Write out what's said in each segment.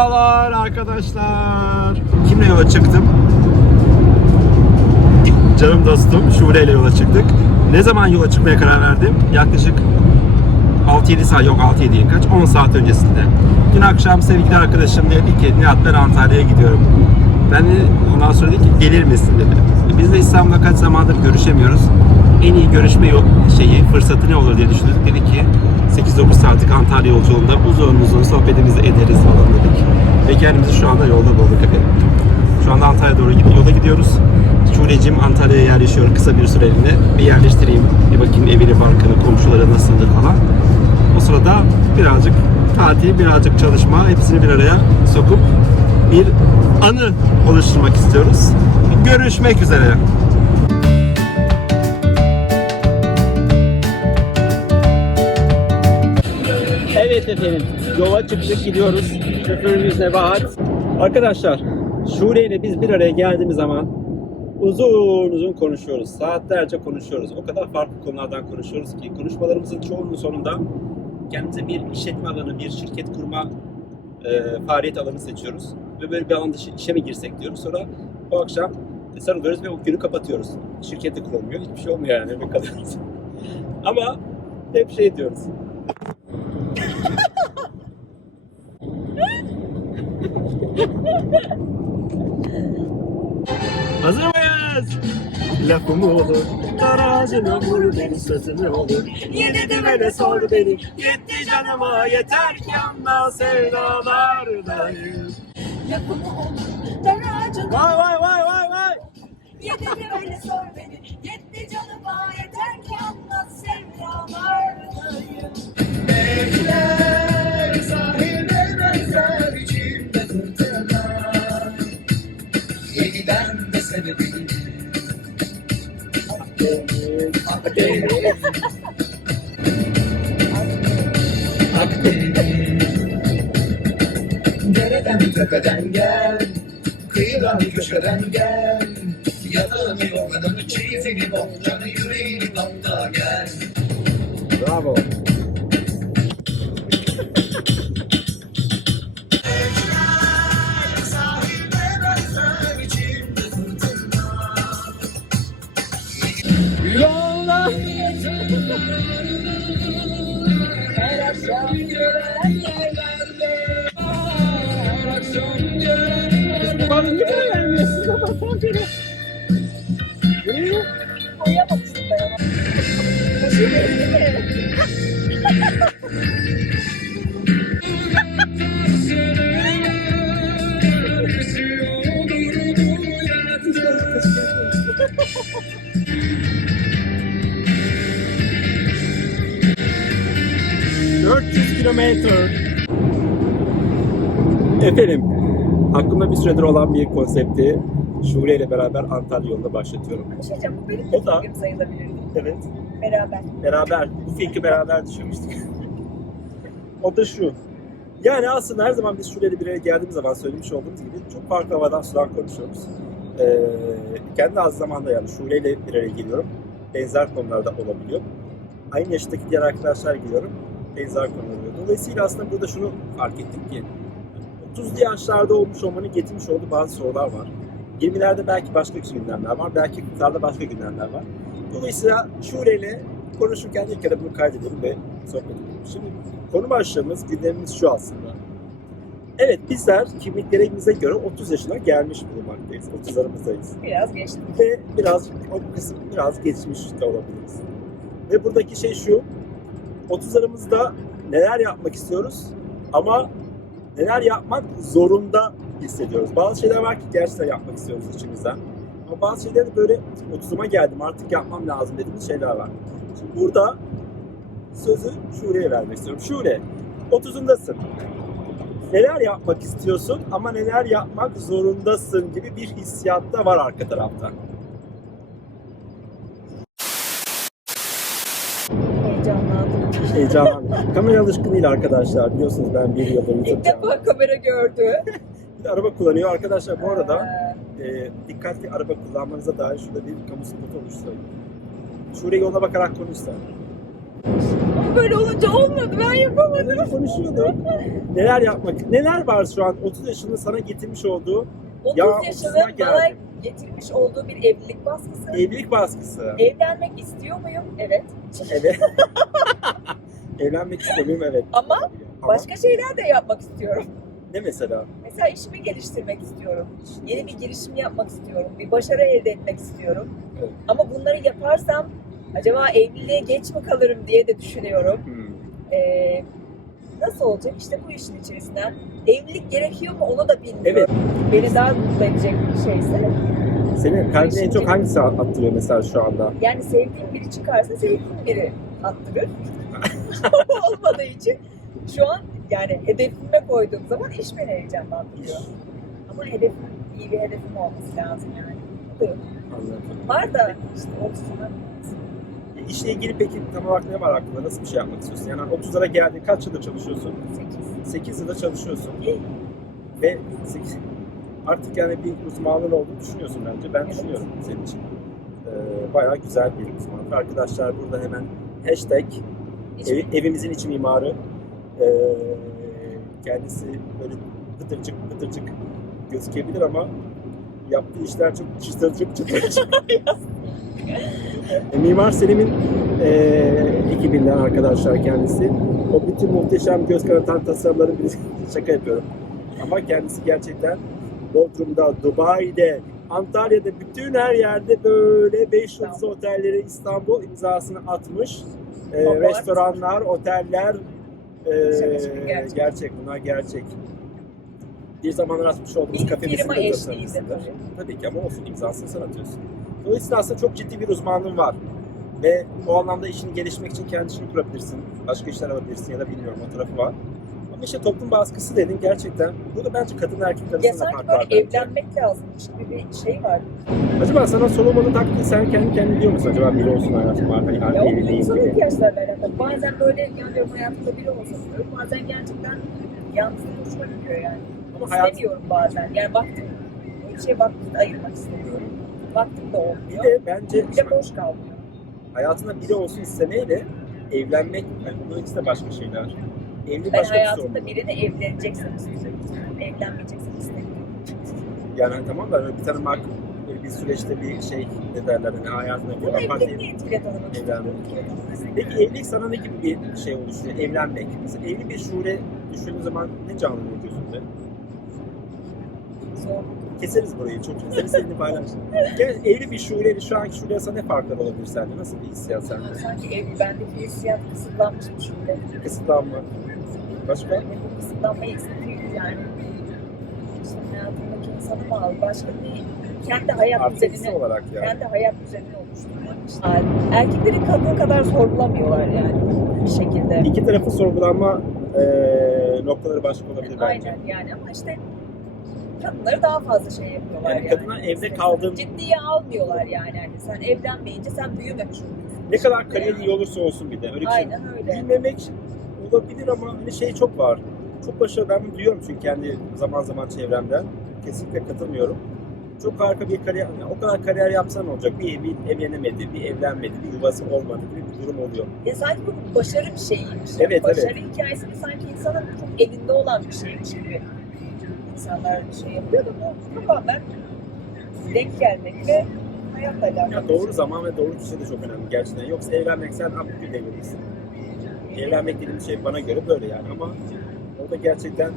Merhabalar arkadaşlar. Kimle yola çıktım? Canım dostum Şule ile yola çıktık. Ne zaman yola çıkmaya karar verdim? Yaklaşık 6-7 saat, yok 6-7 değil, kaç? 10 saat öncesinde. Dün akşam sevgili arkadaşım dedi ki Nihat, ben Antalya'ya gidiyorum. Ben de ondan sonra dedi ki gelir misin dedi. Biz de İstanbul'da kaç zamandır görüşemiyoruz. En iyi görüşme fırsatı ne olur diye düşündük. Dedi ki 8-9 saatlik Antalya yolculuğunda uzun sohbetimizi ederiz falan dedik. Ve kendimizi şu anda yolda bulduk efendim. Şu anda Antalya'ya doğru yola gidiyoruz. Şule'cim Antalya'ya yerleşiyor kısa bir süreliğine. Bir yerleştireyim, bir bakayım evini, barkını, komşuları nasıldır falan. O sırada birazcık tatil, birazcık çalışma, hepsini bir araya sokup bir anı oluşturmak istiyoruz. Görüşmek üzere. Evet efendim, yola çıktık, gidiyoruz. Şoförümüz Nebahat. Arkadaşlar, Şule ile biz bir araya geldiğimiz zaman uzun konuşuyoruz. Saatlerce konuşuyoruz. O kadar farklı konulardan konuşuyoruz ki konuşmalarımızın çoğunun sonunda kendimize bir işletme alanı, bir şirket kurma faaliyet alanı seçiyoruz. Ve böyle bir alanda işe mi girsek diyoruz. Sonra o akşam sarılıyoruz ve o günü kapatıyoruz. Şirket de kurulmuyor. Hiçbir şey olmuyor yani. Ne kadar. Ama hep şey diyoruz. Hazır mıyız? Lafım olur, daracın olur, benim sözüm olur. Yine de böyle sordu beni, yetti canıma yeter ki anla sevdalardayım. Lafım olur, daracın Vay. Yine de böyle sor beni, yetti canıma yeter ki anla sevdalardayım. Bekler sahile benzer içimde fırtına. Yeniden de sebebi Akdeniz Dereden tepeden gel, kıyıdan köşeden gel. Yatağını yorganını çeyizini bohçanı yüreğini topla gel. Bravo. Yolla. Her akşam gören yerlerde Bana niye böyle vermiyorsun? Sabahtan beri. Yürü. koyamamıştım ben ona. Hoşuma gitti mi? Kilometre. Efendim, aklımda bir süredir olan bir konsepti Şule ile beraber Antalya yolunda başlatıyorum. Bir şey diyeceğim, bu benim O da- de fikrim sayılabilir. Evet, Beraber. bu fikri beraber düşünmüştük. O da şu. Yani aslında her zaman biz Şule ile bir araya geldiğimiz zaman söylemiş olduğumuz gibi çok farklı havadan sudan konuşuyoruz. Kendi az zamanda yani Şule ile bir araya geliyorum. Benzer konularda olabiliyor. Aynı yaştaki diğer arkadaşlar geliyorum. Benzer konular oluyor. Dolayısıyla aslında burada şunu fark ettik ki 30'lu yaşlarda olmuş olmanın getirmiş olduğu bazı sorular var. 20'lerde belki başka gündemler var. Belki 40'larda başka gündemler var. Dolayısıyla Şule ile konuşurken ilk kere bunu kaydedelim ve sohbet edelim. Şimdi konu başlığımız, gündemimiz şu aslında. Evet, bizler kimliklerimize göre 30 yaşına gelmiş bulunmaktayız. 30'larımızdayız. Biraz geçtim. Ve o kısım biraz geçmiş de olabiliriz. Ve buradaki şey şu, 30'larımızda neler yapmak istiyoruz ama neler yapmak zorunda hissediyoruz. Bazı şeyler var ki gerçekten yapmak istiyoruz içimizden. Ama bazı şeyler de böyle 30'uma geldim artık yapmam lazım dediğimiz şeyler var. Şimdi burada sözü Şule'ye vermek istiyorum. Şule, 30'undasın. Neler yapmak istiyorsun ama neler yapmak zorundasın gibi bir hissiyat da var arka tarafta. Heyecanlandım. Heyecanlandım. Kamera alışkın değil arkadaşlar. Biliyorsunuz ben bir yıldır İlk YouTube defa kamera gördü. Bir de araba kullanıyor. Arkadaşlar bu arada dikkatli araba kullanmanıza dair şurada bir kamu spotu oluşturalım. Şuraya yoluna bakarak konuşsa. Ama böyle olunca olmadı. Ben yapamadım. Böyle konuşuyorduk. Neler var şu an 30 yaşında sana getirmiş olduğu 30 ya, yaşının 30'una bana geldim. getirmiş olduğu bir evlilik baskısı. Evlilik baskısı. Evlenmek istiyor muyum? Evet. Evet. Evlenmek istemiyorum, evet. Ama Ama başka şeyler de yapmak istiyorum. ne mesela? Mesela işimi geliştirmek istiyorum. Yeni bir girişim yapmak istiyorum. Bir başarı elde etmek istiyorum. Evet. Ama bunları yaparsam acaba evliliğe geç mi kalırım diye de düşünüyorum. Nasıl olacak? İşte bu işin içerisinden. Evlilik gerekiyor mu onu da bilmiyorum. Evet. Beni daha mutlu edecek bir şeyse. Senin kalbine en çok hangisi attırıyor mesela şu anda? Yani sevdiğim biri çıkarsa sevdiğim biri attırır. Olmadığı için şu an yani hedefime koyduğum zaman iş beni heyecanlandırıyor. Ama hedefim, iyi bir hedefim olması lazım yani. Bu da yok. Anladım. Var da işte 30'una İşle ilgili peki tam olarak ne var aklında? Nasıl bir şey yapmak istiyorsun? Yani 30'lara geldin. Kaç yıldır çalışıyorsun? 8. 8 yılda çalışıyorsun. Ve artık yani bir uzmanlığın olduğunu düşünüyorsun bence. Ben düşünüyorum senin için. Bayağı güzel bir uzmanlık. Arkadaşlar burada hemen hashtag evimizin iç mimarı. Kendisi böyle pıtırcık gözükebilir ama yaptığı işler çok çıtırcık. Mimar Selim'in ekibinden arkadaşlar kendisi. O bütün muhteşem göz karartan tasarımların bir şaka yapıyorum. Ama kendisi gerçekten Bodrum'da, Dubai'de, Antalya'da bütün her yerde böyle 5 yıldızlı otelleri İstanbul imzasını atmış. Restoranlar, oteller gerçek, bunlar gerçek. Bir zamanlar atmış olduğumuz kafemizin firma de eşliğinde tasarımcısıdır. Tabii ki ama olsun, imzasını sen atıyorsun. Dolayısıyla aslında çok ciddi bir uzmanlığın var. Ve o anlamda işini gelişmek için kendi işini kurabilirsin. Başka işler alabilirsin ya da bilmiyorum o tarafı var. Ama işte toplum baskısı dedin gerçekten. Burada bence kadın erkek Ya arasında sanki fark var. böyle bence. evlenmek lazımmış gibi bir şey var. Acaba sana sorulmadı takdir sen kendi kendine diyor musun? Acaba biri olsun hayatım var. Hani Ya o evliliğin insan gibi. ihtiyaçlarla alakalı. Bazen böyle yani diyorum hayatımda biri olsa diyorum. Bazen gerçekten yalnız hoşuma gidiyor yani. Ama hayat, İstemiyorum bazen. Yani vaktim, bir şeye vaktim ayırmak istemiyorum. Vaktim de bir olmuyor. de bence Bir de boş kalmıyor. hayatında biri olsun istemeyle evlenmek, yani bunun ikisi de başka şeyler. Evlilik Ben başka bir hayatımda sorun. birini evleneceksem istiyorum. Evlenmeyeceksem istemiyorum. Yani tamam da böyle bir tanımak, böyle bir süreçte bir şey ne derler hani hayatına Bunu bir evlilik niyetiyle tanımak istiyorum. Peki evlilik sana ne gibi bir şey oluşturuyor? Evlenmek. Mesela evli bir şule düşündüğün zaman ne canlanıyor gözünde? Zor. Keseriz burayı çok. Seni paylaş. Yani evli bir şuleyle şu anki şule arasında ne farklar olabilir sence? Nasıl bir hissiyat sende? Sanki bendeki hissiyat kısıtlanmış bir şey. Kısıtlanma. Başka? Bu kısıtlanmayı istiyor yani. İşte hayatımdaki insanı mı al? Başka bir kendi hayat Artısı düzenini, olarak yani. kendi hayat düzenini oluşturmak. İşte erkeklerin kadın kadar sorgulamıyorlar yani bir şekilde. İki tarafı sorgulanma noktaları başka olabilir bence. Aynen yani ama işte kadınları daha fazla şey yapıyorlar Yani kadınlar evde kaldığın- ciddiye almıyorlar yani. Hani sen evlenmeyince sen büyümemiş oluyorsun. Ne kadar kariyerin iyi olursa olsun bir de. Öyle bir şey. Aynen öyle. Bilmemek olabilir ama hani şey çok var. Çok başarılı, ben bunu duyuyorum çünkü kendi zaman çevremden. Kesinlikle katılmıyorum. Çok harika bir kariyer, yani o kadar kariyer yapsan olacak. Bir evlenemedi, bir evlenmedi, bir yuvası olmadı gibi bir durum oluyor. Ya sanki bu başarı bir şeyiymiş. Evet, başarı hikayesini sanki insanın çok elinde olan bir şeymiş gibi insanlar şey yapıyor da bu tamamen denk gelmek ve hayatla alakalı. Ya doğru zaman ve doğru kişi de çok önemli gerçekten. Yoksa evlenmek sen abdül evlenirsin. Evlenmek dediğim şey bana göre böyle yani ama orada gerçekten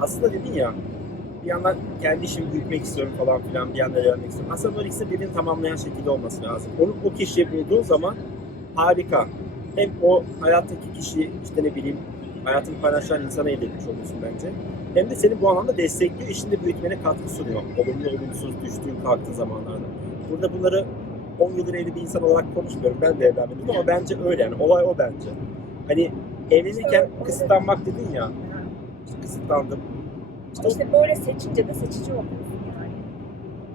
aslında dedin ya bir yandan kendi işimi büyütmek istiyorum falan filan bir yandan evlenmek istiyorum. Aslında bunların ikisi birbirini tamamlayan şekilde olması lazım. Onu o kişiyi bulduğun zaman harika. Hem o hayattaki kişi işte ne bileyim hayatını paylaşan insana elde etmiş oluyorsun bence. Hem de seni bu anlamda destekliyor, işinde büyütmene katkı sunuyor. Olumlu olumsuz düştüğün kalktığın zamanlarda. Burada bunları 10 yıldır evli bir insan olarak konuşmuyorum. Ben de evlenmedim ama bence öyle yani. Olay o bence. Hani evlenirken kısıtlanmak dedin ya. İşte kısıtlandım. Ama işte böyle seçince de seçici oluyorsun yani.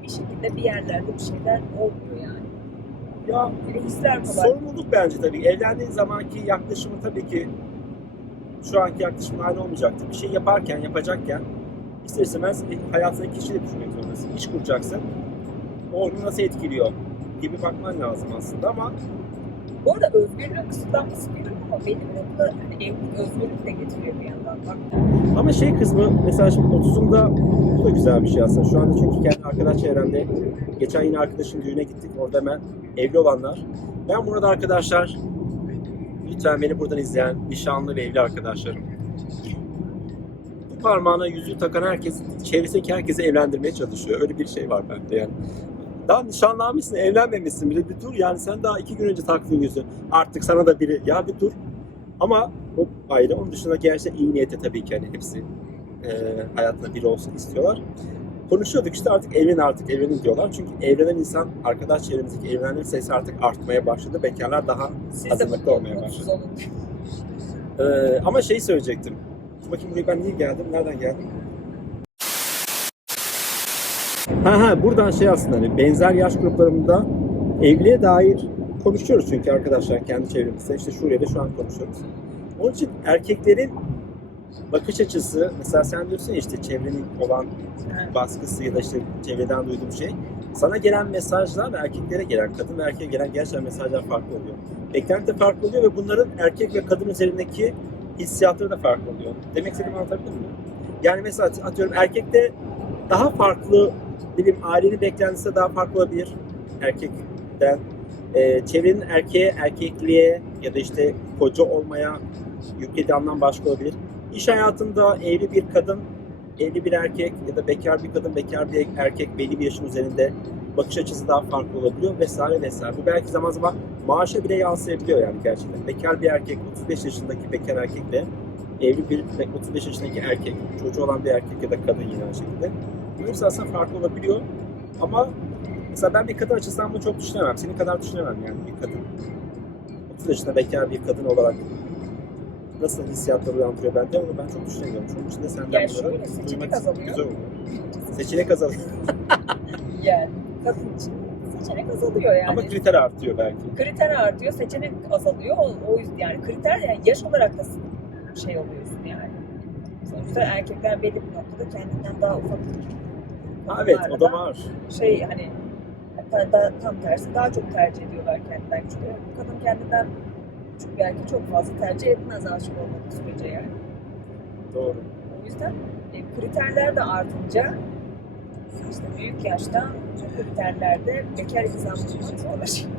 Bir şekilde bir yerlerde bir şeyler olmuyor yani. Ya Böyle hisler falan. sorumluluk bence tabii. Evlendiğin zamanki yaklaşımı tabii ki şu anki yaklaşımın aynı olmayacaktır. Bir şey yaparken, yapacakken ister istemez hayatındaki kişiyi de düşünmek zorundasın. İş kuracaksın. O onu nasıl etkiliyor gibi bakman lazım aslında ama Bu arada özgürlüğün kısıtlanması diyorum ama benim nokta hani evlilik özgürlük de getiriyor bir yandan. Bak. Ama şey kısmı mesela şimdi 30'umda bu da güzel bir şey aslında. Şu anda çünkü kendi arkadaş çevremde geçen yine arkadaşın düğüne gittik. Orada hemen evli olanlar. Ben burada arkadaşlar lütfen beni buradan izleyen nişanlı ve evli arkadaşlarım. Bu parmağına yüzüğü takan herkes çevresindeki herkesi evlendirmeye çalışıyor. Öyle bir şey var bende yani. Daha nişanlanmışsın, evlenmemişsin bile bir dur yani sen daha 2 gün önce taktığın yüzüğü. Artık sana da biri ya bir dur. Ama o ayrı. Onun dışında gerçekten iyi niyete tabii ki hani hepsi hayatında biri olsun istiyorlar. Konuşuyorduk işte artık evlenin diyorlar. Çünkü evlenen insan, arkadaş çevremizdeki evlenenlerin sayısı artık artmaya başladı. Bekarlar daha Siz de hazırlıklı olmaya mutsuz başladı. olun. Ama şeyi söyleyecektim. Bakayım buraya ben niye geldim? Nereden geldim? Buradan şey aslında hani benzer yaş gruplarında evliliğe dair konuşuyoruz çünkü arkadaşlar kendi çevremizde. İşte Şuriye'de şu an konuşuyoruz. Onun için erkeklerin bakış açısı, mesela sen diyorsun ya işte çevrenin olan baskısı ya da işte çevreden duyduğum şey. Sana gelen mesajlar ve erkeklere gelen, kadın ve erkeğe gelen gerçekten mesajlar farklı oluyor. Beklenti farklı oluyor ve bunların erkek ve kadın üzerindeki hissiyatları da farklı oluyor. Demek istediğimi anlatabildim mi? Yani mesela atıyorum erkekte daha farklı, ailenin beklentisi de daha farklı olabilir erkekten. Çevrenin erkeğe, erkekliğe ya da işte koca olmaya yüklediği anlam başka olabilir. İş hayatında evli bir kadın, evli bir erkek ya da bekar bir kadın, bekar bir erkek belli bir yaşın üzerinde bakış açısı daha farklı olabiliyor vesaire vesaire. Bu belki zaman zaman maaşa bile yansıyabiliyor yani gerçekten. Bekar bir erkek, 35 yaşındaki bekar erkekle evli bir 35 yaşındaki erkek, çocuğu olan bir erkek ya da kadın yine aynı şekilde. Bu aslında farklı olabiliyor ama mesela ben bir kadın açısından bunu çok düşünemem. Senin kadar düşünemem yani bir kadın. 30 yaşında bekar bir kadın olarak nasıl hissiyatlar uyandırıyor bende onu ben çok düşünemiyorum. Çünkü içinde senden Yani bunları şöyle seçenek duymak azalıyor. güzel oluyor. Seçenek azalıyor. Yani kadın için seçenek azalıyor yani. Ama kriter artıyor belki. Kriter artıyor, seçenek azalıyor. O yüzden yani kriter yani yaş olarak da şey oluyorsun yani. Sonuçta erkekler belli bir noktada kendinden daha ufak. Evet o da var. Şey hani tam tersi daha çok tercih ediyorlar kendinden küçük. Kadın kendinden küçük bir erkek çok fazla tercih etmez aşık olmadığı sürece yani. Doğru. O yüzden kriterler de artınca işte büyük yaşta kriterlerde bekar insan bulmak zorlaşıyor.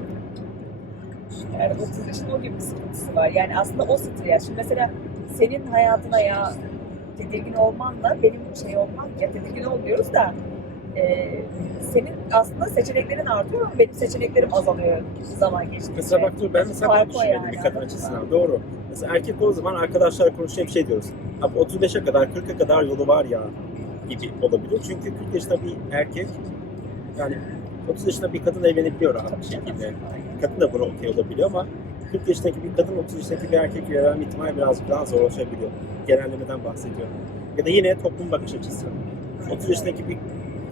Yani 30 yaşın o gibi bir sıkıntısı var. Yani aslında o stres. Şimdi mesela senin hayatına ya tedirgin olmanla benim şey olmam ya tedirgin olmuyoruz da senin aslında seçeneklerin artıyor ama benim seçeneklerim azalıyor zaman geçtikçe. Mesela bak dur ben mesela Fark bunu o düşünmedim yani, bir kadın anladın açısından. mı? Doğru. Mesela erkek olduğu zaman arkadaşlarla konuşacak bir şey diyoruz. Abi 35'e kadar 40'a kadar yolu var ya gibi olabiliyor. Çünkü 40 yaşında bir erkek yani 30 yaşında bir kadın evlenebiliyor rahat bir şekilde. Kadın da buna okey olabiliyor ama 40 yaşındaki bir kadın 30 yaşındaki bir erkekle evlenme ihtimali birazcık daha zorlaşabiliyor. Genellemeden bahsediyorum. Ya da yine toplum bakış açısı. 30 yaşındaki bir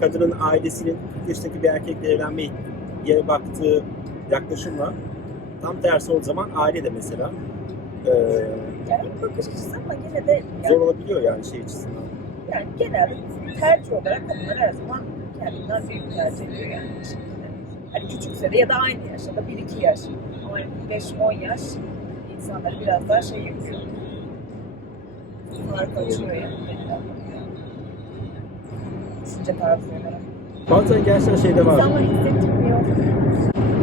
kadının ailesinin 40 yaşındaki bir erkekle evlenmeye baktığı yaklaşımla tam tersi olduğu zaman aile de mesela Yani bakış açısı ama yine de zor olabiliyor yani şey açısından. yani genelde tercih olarak kadınlar her zaman kendinden büyük tercih ediyor yani bir şekilde. Hani küçükse de ya da aynı yaş ya da 1-2 yaş. Ama 5-10 yaş insanları biraz daha şey yapıyor. Fark açıyor yani. Düşünce tarzı olarak. Bazen gerçekten şeyde var. İnsanlar hissettirmiyor.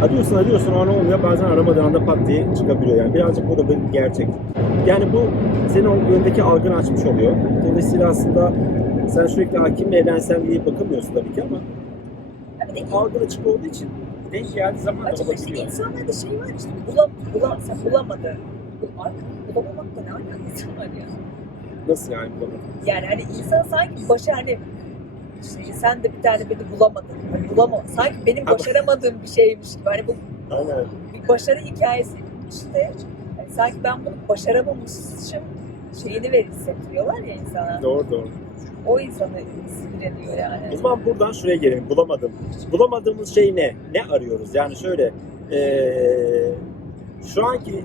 Arıyorsun o an olmuyor. Bazen aramadığın anda pat diye çıkabiliyor. Yani birazcık bu da bir gerçek. Yani bu senin o yöndeki algını açmış oluyor. Dolayısıyla aslında sen sürekli kimle evlensen diye bakamıyorsun tabii ki ama algın açık olduğu için denk geldiği zaman da Açıkçası olabiliyor. insanlarda şey var işte sen bulamadın. Bulamamakla ne alakası var ya? Nasıl yani bulamadın? Yani hani insan sanki başı hani işte sen de bir tane beni bulamadın. Hani sanki benim başaramadığım bir şeymiş gibi. Hani bu Aynen. bir başarı hikayesi işte. Hani sanki ben bunu başaramamışım şeyini hissettiriyorlar ya insana. Doğru. O insanı sinir ediyor yani. O zaman buradan şuraya gelelim. Bulamadım. Bulamadığımız şey ne? Ne arıyoruz? Yani şöyle şu anki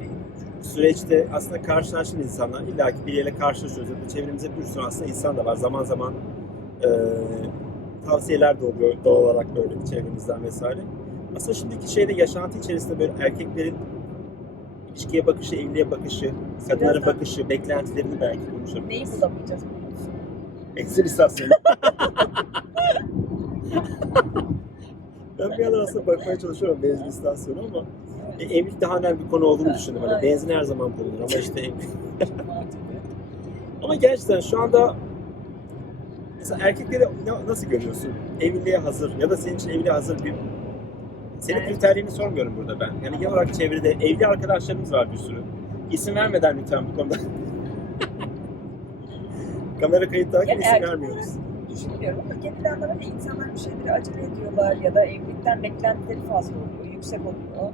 süreçte aslında karşılaştığımız insanlar illaki biriyle karşılaşıyoruz. Çevremizde bir sürü aslında insan da var. Zaman zaman tavsiyeler de oluyor doğal olarak böyle çevremizden vesaire. Aslında şimdiki yaşantı içerisinde böyle erkeklerin ilişkiye bakışı, evliliğe bakışı, kadınlara bakışı, beklentilerini belki konuşabiliriz. Neyi bulamayacağız? Benzin istasyonu. Ben bir yandan aslında bakmaya çalışıyorum benzin istasyonu ama evlilik daha önemli bir konu olduğunu düşündüm. Hani benzin her zaman bulunur ama işte ama gerçekten şu anda mesela erkekleri nasıl görüyorsun? Evliliğe hazır ya da senin için evliliğe hazır bir... Senin kriterlerini sormuyorum burada ben. Yani genel olarak çevrede evli arkadaşlarımız var bir sürü. İsim vermeden lütfen bu konuda. Kamera kayıttayken isim vermiyoruz. Düşünmüyorum ama genel anlamda insanlar bir şeyleri acele ediyorlar ya da evlilikten beklentileri fazla oluyor, yüksek oluyor.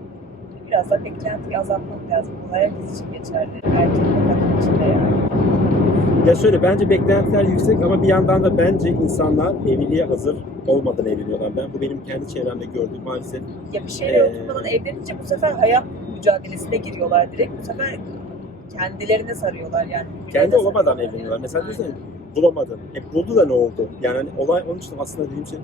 Biraz da beklentiyi azaltmak lazım. Bu herkes için geçerli. Erkek ve kadın için de yani. Ya şöyle, bence beklentiler yüksek ama bir yandan da bence insanlar evliliğe hazır olmadan evleniyorlar. Bu benim kendi çevremde gördüğüm maalesef. Ya bir şeyle oturmadan evlenince bu sefer hayat mücadelesine giriyorlar direkt. Bu sefer kendilerine sarıyorlar yani. Kendi olamadan evleniyorlar. Mesela diyorsun ya, bulamadın. Buldu da ne oldu? Yani hani olay onun için aslında dediğim şey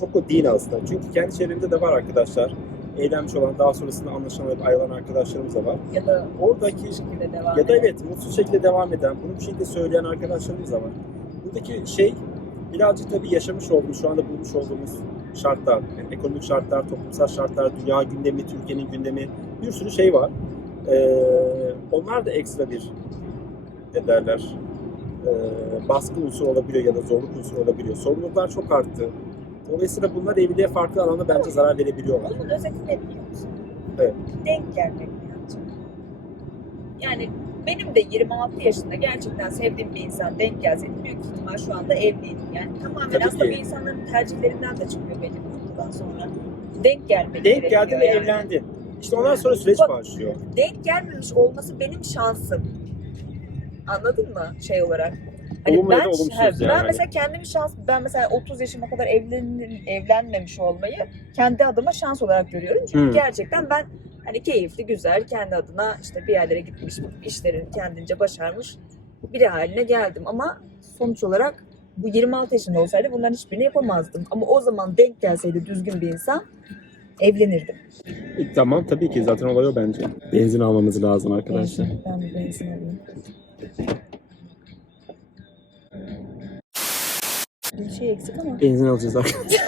çok o değil aslında. Çünkü kendi çevremde de var arkadaşlar. Evlenmiş olan, daha sonrasında anlaşamayıp ayrılan arkadaşlarımız da var. Ya da oradaki şekilde devam ya da eden. evet mutsuz şekilde devam eden, bunu bir şekilde söyleyen arkadaşlarımız da var. Buradaki şey birazcık tabii yaşamış olduğumuz, şu anda bulmuş olduğumuz şartlar, yani ekonomik şartlar, toplumsal şartlar, dünya gündemi, Türkiye'nin gündemi, bir sürü şey var. Onlar da ekstra bir ne derler, baskı unsuru olabiliyor ya da zorluk unsuru olabiliyor. Sorumluluklar çok arttı. Dolayısıyla bunlar evliliğe farklı alanda bence zarar verebiliyorlar. Bunun özeti ne biliyor musun? Evet. Denk gelmek yani benim de 26 yaşında gerçekten sevdiğim bir insan denk gelseydi büyük ihtimal şu anda evliydim. Yani tamamen Tabii aslında ki. bir insanların tercihlerinden de çıkıyor belli bir noktadan sonra. Denk gelmek Denk gerekiyor geldin ve yani. evlendin. İşte ondan sonra süreç Bak, başlıyor. Denk gelmemiş olması benim şansım. Anladın mı şey olarak? Hani Olumlu ya da olumsuz yani. Ben mesela kendimi ben mesela 30 yaşıma kadar evlenmemiş olmayı kendi adıma şans olarak görüyorum. Çünkü gerçekten ben hani keyifli, güzel, kendi adına işte bir yerlere gitmiş, işlerini kendince başarmış biri haline geldim. Ama sonuç olarak bu 26 yaşında olsaydı bunların hiçbirini yapamazdım. Ama o zaman denk gelseydi düzgün bir insan evlenirdim. Tamam, tabii ki zaten olay o bence. Benzin almamız lazım arkadaşlar. Ben bir benzin alayım. Bir şey eksik ama. Benzin alacağız arkadaşlar.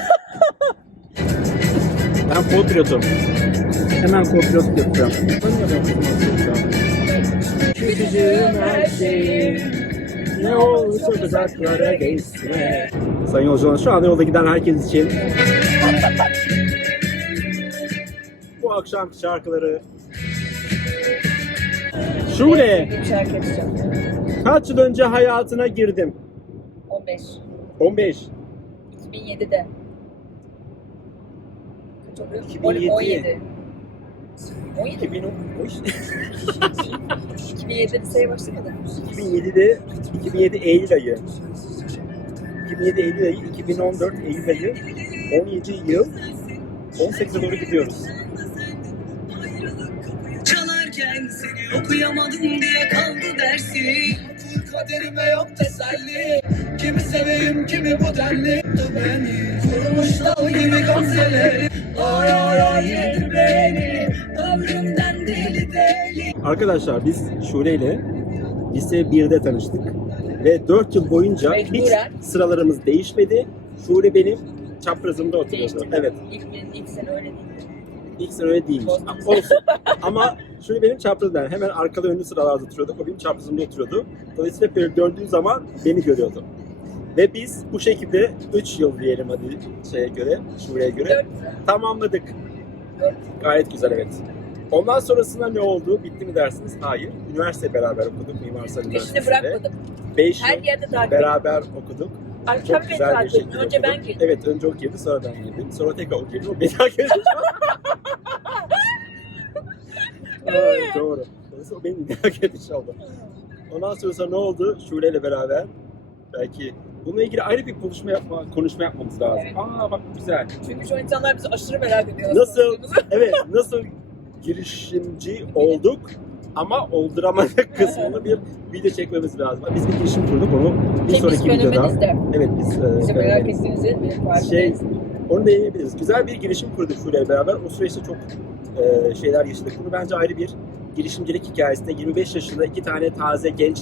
Ben co-pilotum. Hemen co-pilot yapacağım. Küçücüğüm her şeyim, ne olursa uzaklara geçme. Sayın yolcular, şu anda yolda giden herkes için bu akşam şarkıları. Şule, Bir şarkı açacağım. kaç yıl önce hayatına girdim? 15. 15. 2007'de. Kaç oluyor? 2007. 17. 17. 2010. 2007'de liseye başlamadı. 2007 Eylül ayı. 2007 Eylül ayı, 2014 Eylül ayı, 17 yıl, 18'e doğru gidiyoruz. Çalarken seni okuyamadım diye kaldı dersi. Kaderime yok teselli. Kimi seveyim kimi bu denli. Beni kurumuş dal gibi gamzeleri. Ay ay ay yedi beni. Ömrümden deli deli. Arkadaşlar biz Şule ile lise 1'de tanıştık ve 4 yıl boyunca Mecburen. hiç sıralarımız değişmedi. Şule benim çaprazımda oturuyordu. Değişti. Evet. İlk sene öyle değil. İlk sene öyle değilmiş. Olsun. Ama Şule benim çaprazımda. Hemen arkalı önlü sıralarda oturuyorduk. O benim çaprazımda oturuyordu. Dolayısıyla hep böyle döndüğüm zaman beni görüyordu. Ve biz bu şekilde 3 yıl diyelim hadi şeye göre, Şule'ye göre 4. tamamladık. 4. Gayet güzel, evet. Ondan sonrasında ne oldu? Bitti mi dersiniz? Hayır. Üniversite beraber okuduk. Mimar Sinan Peşini Üniversitesi'nde. bırakmadım. 5 Her yıl yerde takip beraber okuduk. Tabii Çok beni güzel bir takip ettin. şekilde Önce ben okuduk. girdim. Evet, önce o girdi, sonra ben girdim. Sonra tekrar o girdi, o beni takip etti. Evet, doğru. Dolayısıyla o beni takip etmiş oldu. Ondan sonra ne oldu? Şule ile beraber belki bununla ilgili ayrı bir konuşma yapmamız lazım. Evet. Aa bak güzel. Çünkü şu insanlar bizi aşırı merak ediyor. Nasıl? Evet, nasıl girişimci olduk ama olduramadık kısmını bir video çekmemiz lazım. Biz bir girişim kurduk, onu bir sonraki videoda. De. Evet, biz Bizi merak fenomeniz. ettiğinizi benim Şey, farkındayız. onu da yayınlayabiliriz. Güzel bir girişim kurduk Şule ile beraber. O süreçte çok şeyler yaşadık. Bunu bence ayrı bir girişimcilik hikayesinde 25 yaşında iki tane taze genç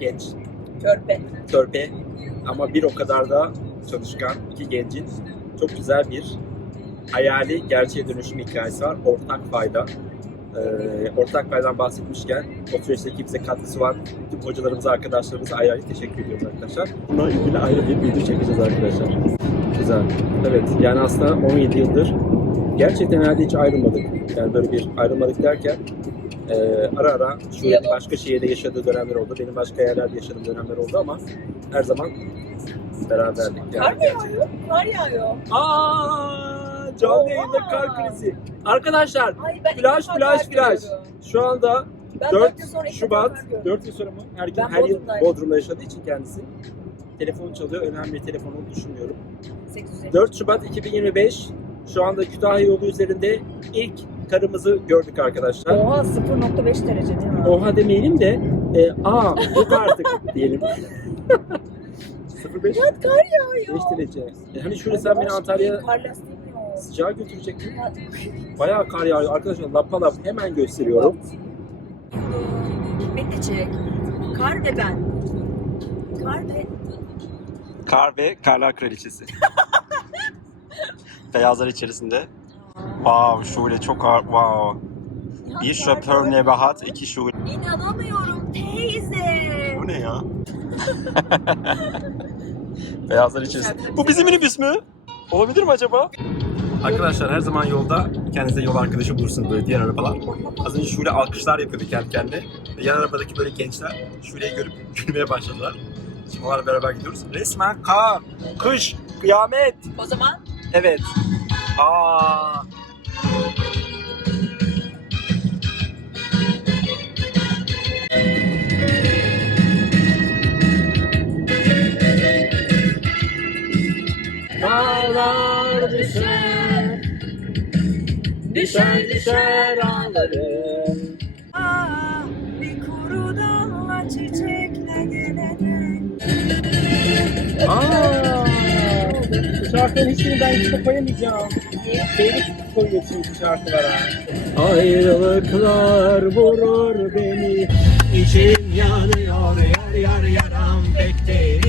genç körpe ama bir o kadar da çalışkan iki gencin çok güzel bir hayali gerçeğe dönüşüm hikayesi var. Ortak fayda. Ortak faydadan bahsetmişken o süreçteki bize katkısı var. Tüm hocalarımıza, arkadaşlarımıza ayrı ayrı teşekkür ediyoruz arkadaşlar. Bununla ilgili ayrı bir video çekeceğiz arkadaşlar. Güzel. Evet, yani aslında 17 yıldır gerçekten herhalde hiç ayrılmadık. Yani böyle bir ayrılmadık derken ara ara şöyle başka şehirde yaşadığı dönemler oldu. Benim başka yerlerde yaşadığım dönemler oldu ama her zaman beraberdik. Yani. Kar mı yağıyor? Kar yağıyor. Canlı yayında kar krizi. Arkadaşlar, Ay, ben flash ilk defa kar görüyorum. Şu anda Ben 4 yıl sonra ilk Şubat, defa kar gördüm. 4 yıl sonra mı? Her gün Ben her yıl Bodrum'daydım. Bodrum'da yaşadığı için kendisi. Telefonu çalıyor, önemli bir telefon olduğunu düşünmüyorum. 850. 4 Şubat 2025, şu anda Kütahya yolu üzerinde ilk karımızı gördük arkadaşlar. Oha 0.5 derece değil mi? Oha demeyelim de, yok artık diyelim. 0.5 Ya kar yağıyor. derece. Hani şöyle sen beni Antalya'ya Kar lastiğim yok. sıcağa götürecektin. Bayağı kar yağıyor. Arkadaşlar lapa lap hemen gösteriyorum. Beni de çek. Kar ve ben. Kar ve... Kar ve Karlar Kraliçesi. Beyazlar içerisinde. Wow, Şule çok ağır. Wow. Bir şoför Nebahat, iki Şule. İnanamıyorum teyze. Bu ne ya? Beyazlar içerisinde. Bu bizim minibüs mü? Olabilir mi acaba? Arkadaşlar her zaman yolda kendinize yol arkadaşı bulursunuz böyle diğer arabalar. Az önce Şule alkışlar yapıyordu kendi kendine. Ve yan arabadaki böyle gençler Şule'yi görüp gülmeye başladılar. Şimdi onlarla beraber gidiyoruz. Resmen kar, kış, kıyamet. O zaman Evet. Aa. Dağlar düşer, düşer düşer ağlarım. bir kuru dalla çiçeklenene. Bu şarkıların hiçbirini ben içine koyamayacağım. Telif koyuyor çünkü şarkılara. Ayrılıklar vurur beni, İçim yanıyor yar yar yaram pek değil.